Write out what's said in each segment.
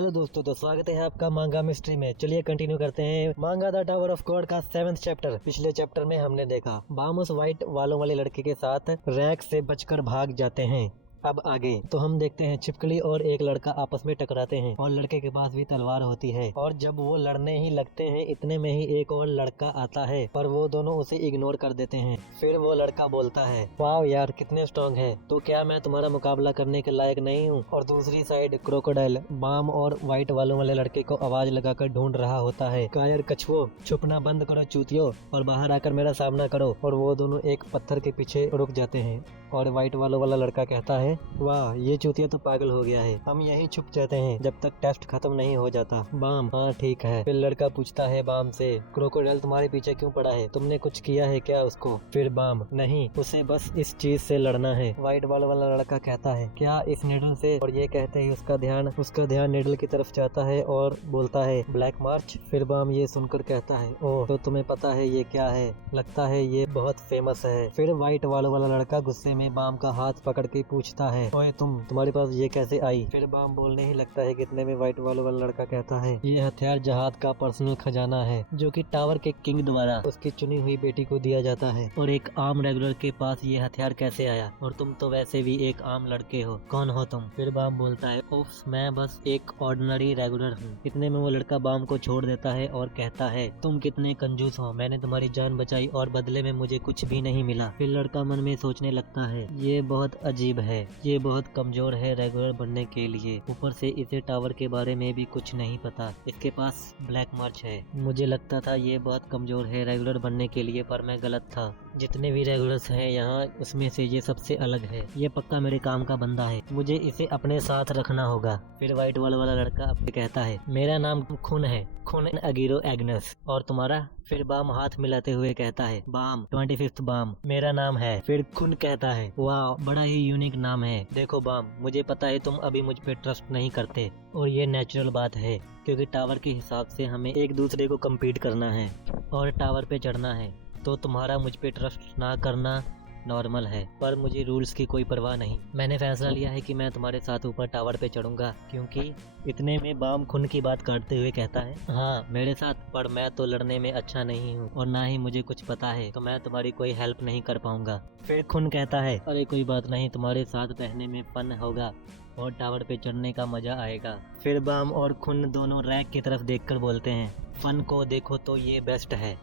Hello दोस्तों, तो स्वागत है आपका मांगा मिस्ट्री में। चलिए कंटिन्यू करते हैं मांगा द टावर ऑफ गॉड का 7th चैप्टर। पिछले चैप्टर में हमने देखा बामोस व्हाइट वालों वाले लड़के के साथ रैक से बचकर भाग जाते हैं। अब आगे तो हम देखते हैं छिपकली और एक लड़का आपस में टकराते हैं और लड़के के पास भी तलवार होती है और जब वो लड़ने ही लगते हैं इतने में ही एक और लड़का आता है पर वो दोनों उसे इग्नोर कर देते हैं। फिर वो लड़का बोलता है, वाह यार कितने स्ट्रॉन्ग है, तो क्या मैं तुम्हारा मुकाबला करने के लायक नहीं हूँ। और दूसरी साइड क्रोकोडाइल बाम और व्हाइट वालों वाले लड़के को आवाज लगाकर ढूंढ रहा होता है, कायर कछुओ छुपना बंद करो चूतियो और बाहर आकर मेरा सामना करो। और वो दोनों एक पत्थर के पीछे रुक जाते हैं और व्हाइट वालों वाला लड़का कहता है, वाह ये चूतिया तो पागल हो गया है, हम यहीं छुप जाते हैं जब तक टेस्ट खत्म नहीं हो जाता। बाम, हाँ ठीक है। फिर लड़का पूछता है बाम से, क्रोकोडाइल तुम्हारे पीछे क्यों पड़ा है, तुमने कुछ किया है क्या उसको। फिर बाम, नहीं उसे बस इस चीज से लड़ना है। व्हाइट वाला लड़का कहता है, क्या इस निडल से, और ये कहते ही उसका ध्यान निडल की तरफ जाता है और बोलता है ब्लैक मार्च। फिर बाम ये सुनकर कहता है, ओह तो तुम्हें पता है ये क्या है, लगता है ये बहुत फेमस है। फिर व्हाइट वाला लड़का गुस्से में बाम का हाथ पकड़ के पूछता है, ओए तुम्हारे पास ये कैसे आई। फिर बाम बोलने ही लगता है कि इतने में व्हाइट वाला लड़का कहता है, ये हथियार जहाद का पर्सनल खजाना है जो कि टावर के किंग द्वारा उसकी चुनी हुई बेटी को दिया जाता है, और एक आम रेगुलर के पास ये हथियार कैसे आया, और तुम तो वैसे भी एक आम लड़के हो, कौन हो तुम। फिर बाम बोलता है, उफ मैं बस एक ऑर्डिनरी रेगुलर हूँ। इतने में वो लड़का बाम को छोड़ देता है और कहता है, तुम कितने कंजूस हो, मैंने तुम्हारी जान बचाई और बदले में मुझे कुछ भी नहीं मिला। फिर लड़का मन में सोचने लगता है, ये बहुत अजीब है, ये बहुत कमजोर है रेगुलर बनने के लिए, ऊपर से इसे टावर के बारे में भी कुछ नहीं पता, इसके पास ब्लैक मार्च है। मुझे लगता था ये बहुत कमजोर है रेगुलर बनने के लिए, पर मैं गलत था। जितने भी रेगुलर्स हैं यहाँ उसमें से ये सबसे अलग है, ये पक्का मेरे काम का बंदा है, मुझे इसे अपने साथ रखना होगा। फिर व्हाइट वाला लड़का अपने कहता है, मेरा नाम खून है, खून अगीरो एग्नस, और तुम्हारा। फिर बाम हाथ मिलाते हुए कहता है, बाम 25th बाम मेरा नाम है। फिर खून कहता है, वाह बड़ा ही यूनिक नाम है। देखो बाम, मुझे पता है तुम अभी मुझ पे ट्रस्ट नहीं करते और ये नेचुरल बात है क्योंकि टावर के हिसाब से हमें एक दूसरे को कम्पीट करना है और टावर पे चढ़ना है, तो तुम्हारा मुझ पे ट्रस्ट ना करना नॉर्मल है, पर मुझे रूल्स की कोई परवाह नहीं। मैंने फैसला लिया है कि मैं तुम्हारे साथ ऊपर टावर पे चढ़ूंगा, क्योंकि इतने में बाम खून की बात काटते हुए कहता है, हाँ मेरे साथ, पर मैं तो लड़ने में अच्छा नहीं हूँ और ना ही मुझे कुछ पता है, तो मैं तुम्हारी कोई हेल्प नहीं कर पाऊंगा। फिर खून कहता है, अरे कोई बात नहीं, तुम्हारे साथ रहने में फन होगा और टावर पे चढ़ने का मजा आएगा। फिर बाम और खून दोनों रैक की तरफ देखकर बोलते हैं, फन को देखो तो ये बेस्ट है।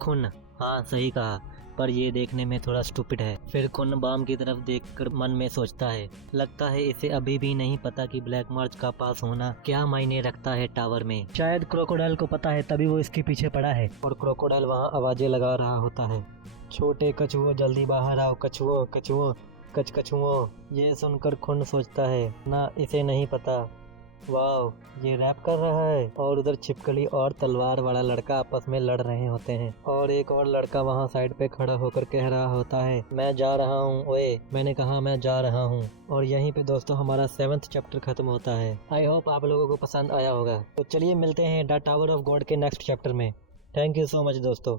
खून, हाँ सही कहा, पर ये देखने में थोड़ा स्टूपिड है। फिर खून बाम की तरफ देखकर मन में सोचता है, लगता है इसे अभी भी नहीं पता कि ब्लैक मार्च का पास होना क्या मायने रखता है टावर में। शायद क्रोकोडाइल को पता है, तभी वो इसके पीछे पड़ा है। और क्रोकोडाइल वहाँ आवाजें लगा रहा होता है, छोटे कछुओं जल्दी बाहर आओ, कछुओं कछुओं कछुओं। ये सुनकर खून सोचता है, ना इसे नहीं पता, वाह ये रैप कर रहा है। और उधर छिपकली और तलवार वाला लड़का आपस में लड़ रहे होते हैं और एक और लड़का वहाँ साइड पे खड़ा होकर कह रहा होता है, मैं जा रहा हूँ, ओए मैंने कहा मैं जा रहा हूँ। और यहीं पे दोस्तों हमारा 7th चैप्टर खत्म होता है। आई होप आप लोगों को पसंद आया होगा। तो चलिए मिलते हैं द टावर ऑफ गॉड के नेक्स्ट चैप्टर में। थैंक यू सो मच दोस्तों।